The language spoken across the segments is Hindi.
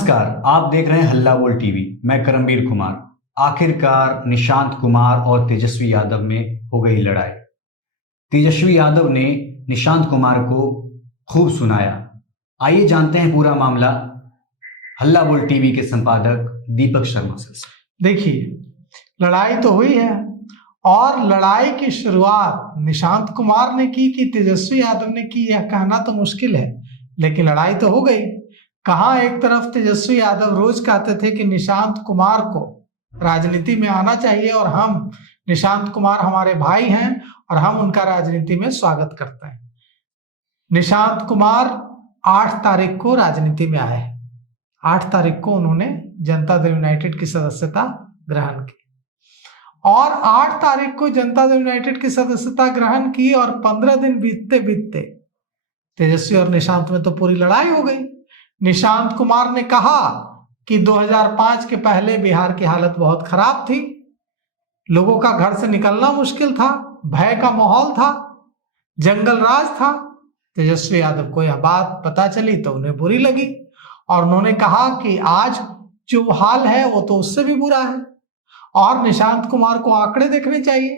नमस्कार, आप देख रहे हैं हल्ला बोल टीवी। मैं करमबीर कुमार। आखिरकार निशांत कुमार और तेजस्वी यादव में हो गई लड़ाई। तेजस्वी यादव ने निशांत कुमार को खूब सुनाया। आइए जानते हैं पूरा मामला हल्ला बोल टीवी के संपादक दीपक शर्मा से। देखिए, लड़ाई तो हुई है और लड़ाई की शुरुआत निशांत कुमार ने की कि तेजस्वी यादव ने की, यह कहना तो मुश्किल है, लेकिन लड़ाई तो हो गई। कहाँ एक तरफ तेजस्वी यादव रोज कहते थे कि निशांत कुमार को राजनीति में आना चाहिए और हम निशांत कुमार हमारे भाई हैं और हम उनका राजनीति में स्वागत करते हैं। निशांत कुमार 8 तारीख को राजनीति में आए। 8 तारीख को उन्होंने जनता दल यूनाइटेड की सदस्यता ग्रहण की और 8 तारीख को जनता दल यूनाइटेड की सदस्यता ग्रहण की और 15 दिन बीतते बीतते तेजस्वी और निशांत में तो पूरी लड़ाई हो गई। निशांत कुमार ने कहा कि 2005 के पहले बिहार की हालत बहुत खराब थी, लोगों का घर से निकलना मुश्किल था, भय का माहौल था, जंगल राज था। तेजस्वी यादव को यह बात पता चली तो उन्हें बुरी लगी और उन्होंने कहा कि आज जो हाल है वो तो उससे भी बुरा है। और निशांत कुमार को आंकड़े देखने चाहिए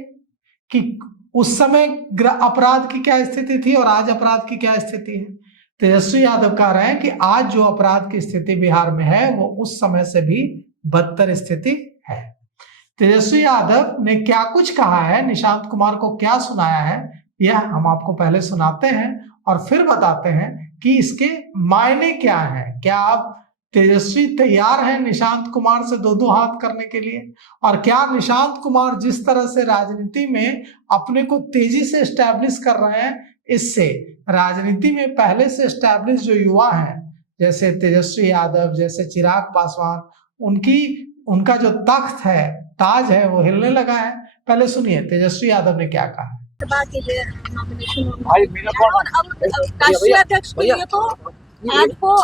कि उस समय अपराध की क्या स्थिति थी और आज अपराध की क्या स्थिति है। तेजस्वी यादव कह रहे हैं कि आज जो अपराध की स्थिति बिहार में है वो उस समय से भी बदतर स्थिति है। तेजस्वी यादव ने क्या कुछ कहा है, निशांत कुमार को क्या सुनाया है, यह हम आपको पहले सुनाते हैं और फिर बताते हैं कि इसके मायने क्या हैं। क्या आप तेजस्वी तैयार हैं निशांत कुमार से दो हाथ करने के लिए? और क्या निशांत कुमार जिस तरह से राजनीति में अपने को तेजी से एस्टैब्लिश कर रहे हैं, इससे राजनीति में पहले से एस्टैब्लिश जो युवा हैं जैसे तेजस्वी यादव, जैसे चिराग पासवान, उनका जो तख्त है, ताज है, वो हिलने लगा है? पहले सुनिए तेजस्वी यादव ने क्या कहा। राष्ट्रीय अध्यक्ष के लिए तो आपको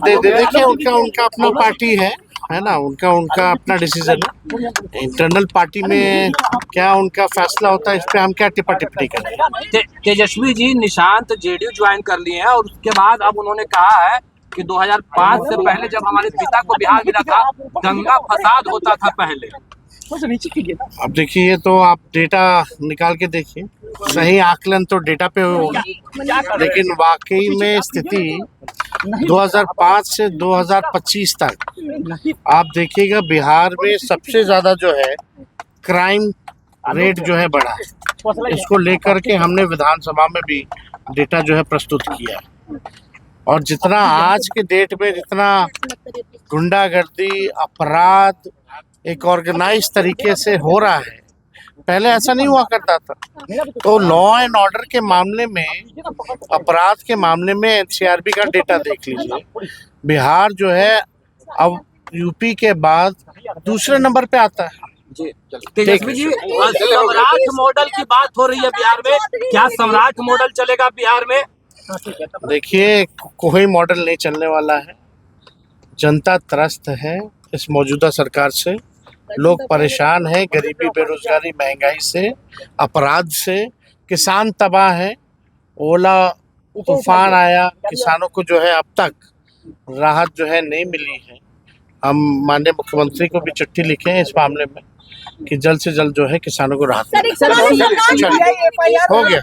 देखिए उनका अपना पार्टी है ना, उनका अपना डिसीजन है। इंटरनल पार्टी में क्या उनका फैसला होता है, इस पे हम क्या टिप्पा टिप्पणी करें। तेजस्वी जी निशांत जेडीयू ज्वाइन कर लिए हैं और उसके बाद अब उन्होंने कहा है कि 2005 से पहले जब हमारे पिता को बिहार मिला था, दंगा फसाद होता था पहले। अब देखिए, ये तो आप डेटा निकाल के देखिए, सही आकलन तो डेटा पे होगा, लेकिन वाकई में स्थिति 2005 से 2025 तक आप देखिएगा बिहार में सबसे ज्यादा जो है क्राइम रेट जो है बढ़ा है। इसको लेकर के हमने विधानसभा में भी डेटा जो है प्रस्तुत किया है। और जितना आज के डेट में जितना गुंडागर्दी, अपराध एक ऑर्गेनाइज तरीके से हो रहा है, पहले ऐसा नहीं हुआ करता था। तो लॉ एंड ऑर्डर के मामले में, अपराध के मामले में एनसीआरबी का डेटा देख लीजिए, बिहार जो है अब यूपी के बाद दूसरे नंबर पे आता है। तेजस्वी जी, सम्राट मॉडल की बात हो रही है बिहार में, क्या सम्राट मॉडल चलेगा बिहार में? देखिए, कोई मॉडल नहीं चलने वाला है। जनता त्रस्त है इस मौजूदा सरकार से, लोग परेशान हैं गरीबी, बेरोजगारी, महंगाई से, अपराध से, किसान तबाह है। ओला तूफान आया, किसानों को जो है अब तक राहत जो है नहीं मिली है। हम माननीय मुख्यमंत्री को भी चिट्ठी लिखे हैं इस मामले में कि जल्द से जल्द जो है किसानों को राहत हो गया।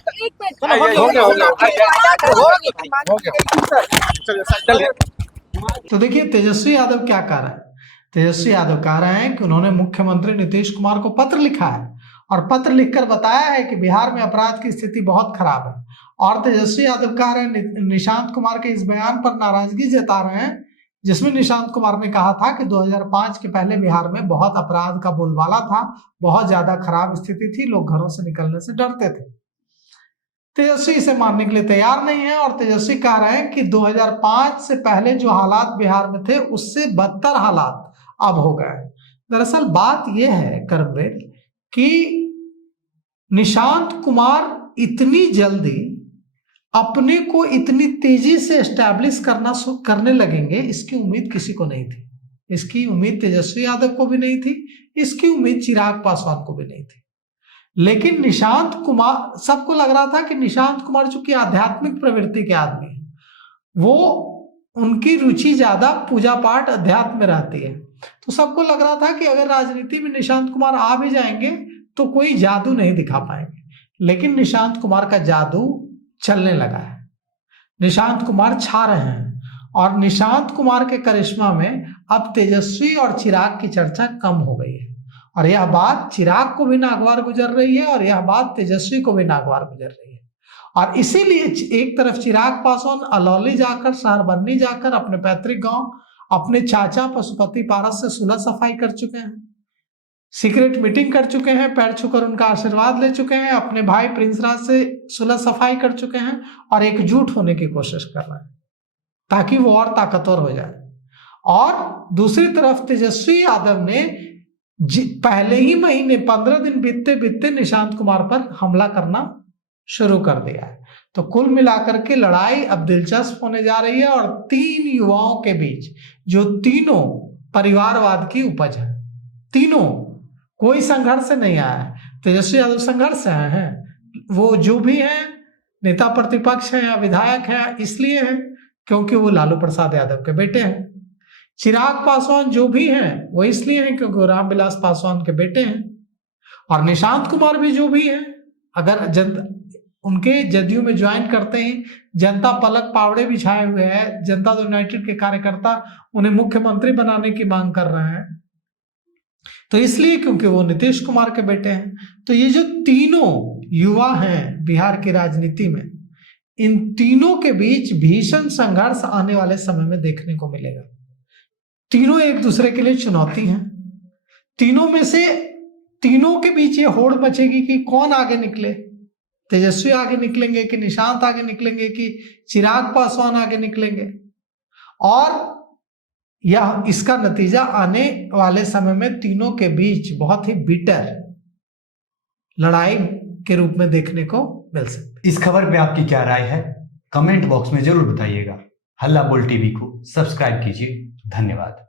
तो देखिए तेजस्वी यादव क्या कह रहे हैं। तेजस्वी यादव कह रहे हैं कि उन्होंने मुख्यमंत्री नीतीश कुमार को पत्र लिखा है और पत्र लिखकर बताया है कि बिहार में अपराध की स्थिति बहुत खराब है। और तेजस्वी यादव कह रहे हैं, निशांत कुमार के इस बयान पर नाराजगी जता रहे हैं, जिसमें निशांत कुमार ने कहा था कि 2005 के पहले बिहार में बहुत अपराध का बोलबाला था, बहुत ज्यादा खराब स्थिति थी, लोग घरों से निकलने से डरते थे। तेजस्वी इसे मानने के लिए तैयार नहीं है और तेजस्वी कह रहे हैं कि 2005 से पहले जो हालात बिहार में थे उससे बदतर हालात अब हो गए। दरअसल बात यह है करमबीर कि निशांत कुमार इतनी जल्दी अपने को इतनी तेजी से एस्टैब्लिश करने लगेंगे, इसकी उम्मीद किसी को नहीं थी। इसकी उम्मीद तेजस्वी यादव को भी नहीं थी, इसकी उम्मीद चिराग पासवान को भी नहीं थी। लेकिन निशांत कुमार, सबको लग रहा था कि निशांत कुमार चूंकि आध्यात्मिक प्रवृत्ति के आदमी हैं, वो उनकी रुचि ज्यादा पूजा पाठ अध्यात्म में रहती है। तो सबको लग रहा था कि अगर राजनीति में निशांत कुमार आ भी जाएंगे तो कोई जादू नहीं दिखा पाएंगे, लेकिन निशांत कुमार का जादू चलने लगा है। निशांत कुमार छा रहे हैं और निशांत कुमार के करिश्मा में अब तेजस्वी और चिराग की चर्चा कम हो गई है, और यह बात चिराग को भी नागवार गुजर रही है और यह बात तेजस्वी को भी नागवार गुजर रही है। और इसीलिए एक तरफ चिराग पासवान अलौली जाकर, शहरबन्नी जाकर, अपने पैतृक गांव अपने चाचा पशुपति पारस से सुलह सफाई कर चुके हैं, सीक्रेट मीटिंग कर चुके हैं, पैर छूकर उनका आशीर्वाद ले चुके हैं, अपने भाई प्रिंस राज से सुलह सफाई कर चुके हैं और एकजुट होने की कोशिश कर रहे हैं ताकि वो और ताकतवर हो जाए। और दूसरी तरफ तेजस्वी यादव ने पहले ही महीने 15 दिन बीतते बीतते निशांत कुमार पर हमला करना शुरू कर दिया है। तो कुल मिलाकर के लड़ाई अब दिलचस्प होने जा रही है और 3 युवाओं के बीच, जो तीनों परिवारवाद की उपज है, तीनों कोई संघर्ष से नहीं आया है। तेजस्वी यादव संघर्ष से आए हैं, वो जो भी हैं नेता प्रतिपक्ष हैं या विधायक हैं इसलिए हैं क्योंकि वो लालू प्रसाद यादव के बेटे हैं। चिराग पासवान जो भी हैं वो इसलिए हैं क्योंकि वो रामविलास पासवान के बेटे हैं। और निशांत कुमार भी जो भी हैं, अगर उनके जदयू में ज्वाइन करते हैं, जनता पलक पावड़े बिछाए हुए है, जनता दल यूनाइटेड के कार्यकर्ता उन्हें मुख्यमंत्री बनाने की मांग कर रहे हैं, तो इसलिए क्योंकि वो नीतीश कुमार के बेटे हैं। तो ये जो तीनों युवा हैं बिहार की राजनीति में, इन तीनों के बीच भीषण संघर्ष आने वाले समय में देखने को मिलेगा। तीनों एक दूसरे के लिए चुनौती हैं। तीनों में से तीनों के बीच ये होड़ मचेगी कि कौन आगे निकले, तेजस्वी आगे निकलेंगे कि निशांत आगे निकलेंगे कि चिराग पासवान आगे निकलेंगे। और यह इसका नतीजा आने वाले समय में तीनों के बीच बहुत ही बिटर लड़ाई के रूप में देखने को मिल सकती है। इस खबर पे आपकी क्या राय है, कमेंट बॉक्स में जरूर बताइएगा। हल्ला बोल टीवी को सब्सक्राइब कीजिए। धन्यवाद।